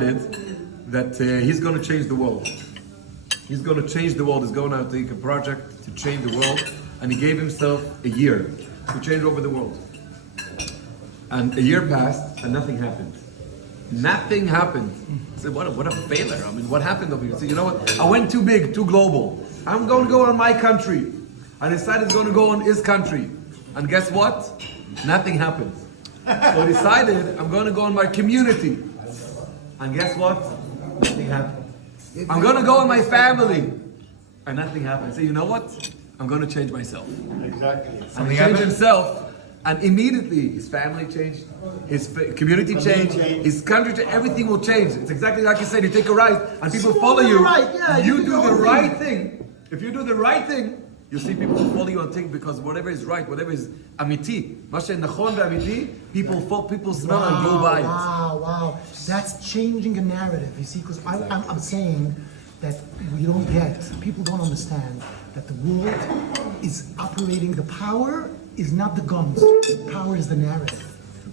that he's going to change the world. He's going to change the world. He's going to take a project to change the world, and he gave himself a year to change over the world. And a year passed, and nothing happened. Nothing happened. I said, what a failure. I mean, what happened over here? I said, you know what? I went too big, too global. I'm going to go on my country. I decided he's going to go on his country. And guess what? Nothing happened. So I decided I'm going to go on my community. And guess what? Nothing happened. I'm going to go on my family. And nothing happened. So you know what? I'm going to change myself. Exactly. And he changed himself. And immediately his family changed, his community changed, his country changed, everything will change. It's exactly like you said, you take a ride and people follow you. You do the right thing. If you do the right thing, you see people who follow you and think because whatever is right, whatever is amiti, people smell and go by it. Wow. That's changing a narrative, you see, because I'm saying that we don't get, people don't understand that the world is operating, the power is not the guns, power is the narrative.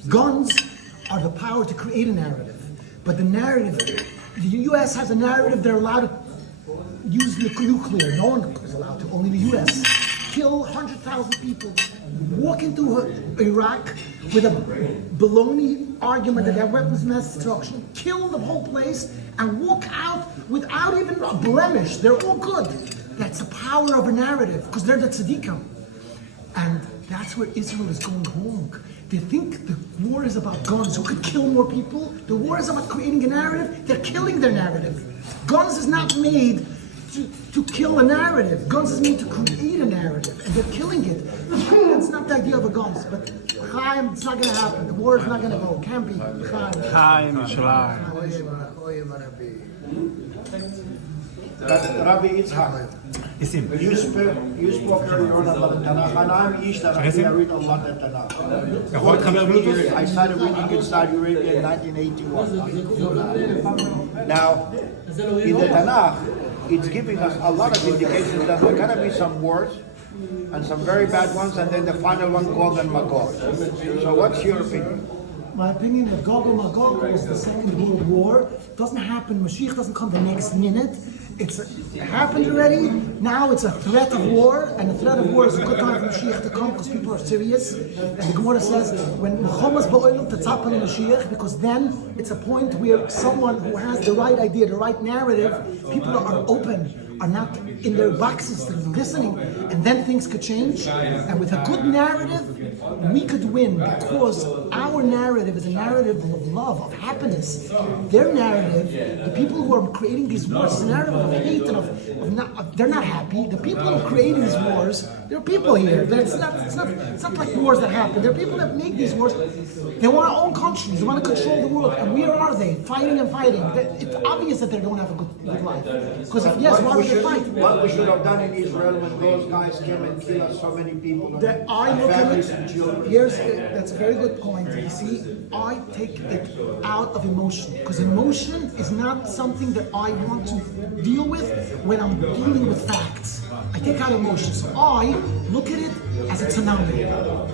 Guns are the power to create a narrative, but the narrative, the US has a narrative, they're allowed to use nuclear, no one is allowed to, only the US. Kill 100,000 people, walk into Iraq with a baloney argument that they have weapons of mass destruction, kill the whole place, and walk out without even a blemish. They're all good. That's the power of a narrative, because they're the tzaddikim. And that's where Israel is going wrong. They think the war is about guns, who could kill more people. The war is about creating a narrative. They're killing their narrative. Guns is not made to kill a narrative. Guns is made to create a narrative, and they're killing it. That's not the idea of a guns, but Chaim, it's not going to happen. The war is not going to go. Can't be. Chaim, Rabbi Yitzhak, you spoke earlier on about the Tanakh, and I'm Ish that I read a lot of Tanakh. I started reading in Saudi Arabia in 1981. Now, in the Tanakh, it's giving us a lot of indications that there are going to be some wars, and some very bad ones, and then the final one, Gog and Magog. So what's your opinion? My opinion, that Gog and Magog was the Second World War. It doesn't happen, Mashiach doesn't come the next minute. It happened already. Now it's a threat of war, and the threat of war is a good time for Mashiach to come because people are serious. And the Gemara says, when Muhammad's ba'olam tetzapel Mashiach, because then it's a point where someone who has the right idea, the right narrative, people are open, are not in their boxes, they're listening, and then things could change. And with a good narrative, we could win because our narrative is a narrative of love, of happiness. Their narrative, the people who are creating these wars, is a narrative of hate and they're not happy. The people who are creating these wars, there are people here. It's not like wars that happen. There are people that make these wars. They want to own countries. They want to control the world. And where are they? Fighting and fighting. It's obvious that they don't have a good life. Because if yes, why would they fight? What we should have done in Israel when those guys came and killed us, so many people, families and children. That's a very good point. You see, I take it out of emotion. Because emotion is not something that I want to deal with when I'm dealing with facts. I take out emotions. So I look at it as a tsunami.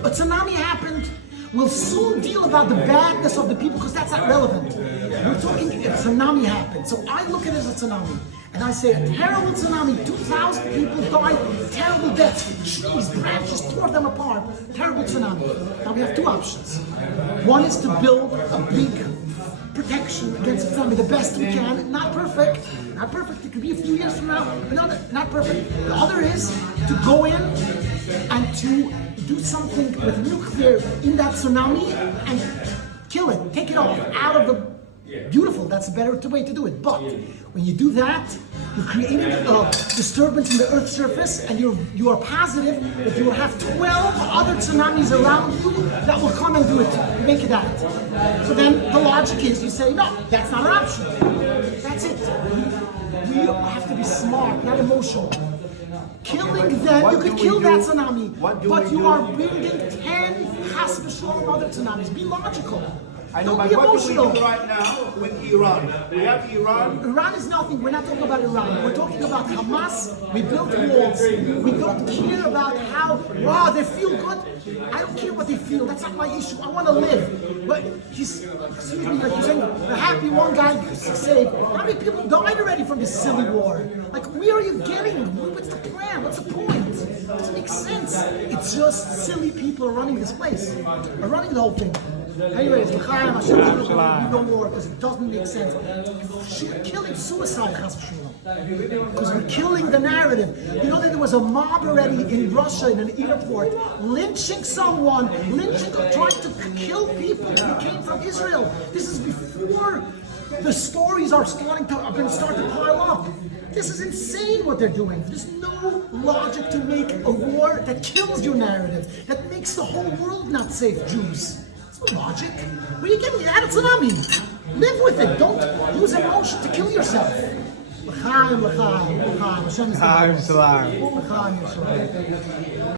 A tsunami happened. We'll soon deal about the badness of the people because that's not relevant. We're talking a tsunami happened. So I look at it as a tsunami. And I say, a terrible tsunami, 2,000 people died, terrible deaths, trees, branches, tore them apart, terrible tsunami. Now we have two options. One is to build a big protection against the tsunami the best we can, not perfect, it could be a few years from now, but not perfect. The other is to go in and to do something with nuclear in that tsunami and kill it, take it off, out of the beautiful, that's a better way to do it. But when you do that, you're creating a disturbance in the Earth's surface, and you are positive that you will have 12 other tsunamis around you that will come and do it, make it that. So then the logic is you say, no, that's not an option. That's it. We have to be smart, not emotional. Killing them, you could kill that tsunami, but you are bringing 10 chas v'sholom other tsunamis. Be logical. I know, Don't but be what do we emotional. do right now with Iran? We have Iran. Iran is nothing. We're not talking about Iran. We're talking about Hamas. We built walls. We don't care about how, wow, they feel good. I don't care what they feel. That's not my issue. I want to live. But excuse me, like you're saying, the happy one guy gets saved. How many people died already from this silly war? Like, where are you getting? What's the plan? What's the point? It doesn't make sense. It's just silly people are running this place. Are running the whole thing. Anyways, L'chaim, Hashem, we no more because it doesn't make sense. Killing suicide, Chas v'shalom. Because we're killing the narrative. You know that there was a mob already in Russia in an airport, lynching someone, trying to kill people who came from Israel. This is before the stories are going to start to pile up. This is insane what they're doing. There's no logic to make a war that kills your narrative, that makes the whole world not safe, Jews. It's no logic. Where are you getting that? Live with it. Don't use emotion to kill yourself. L'chaim, l'chaim, l'chaim. Hashem is L'chaim, shalom. L'chaim, Yisrael.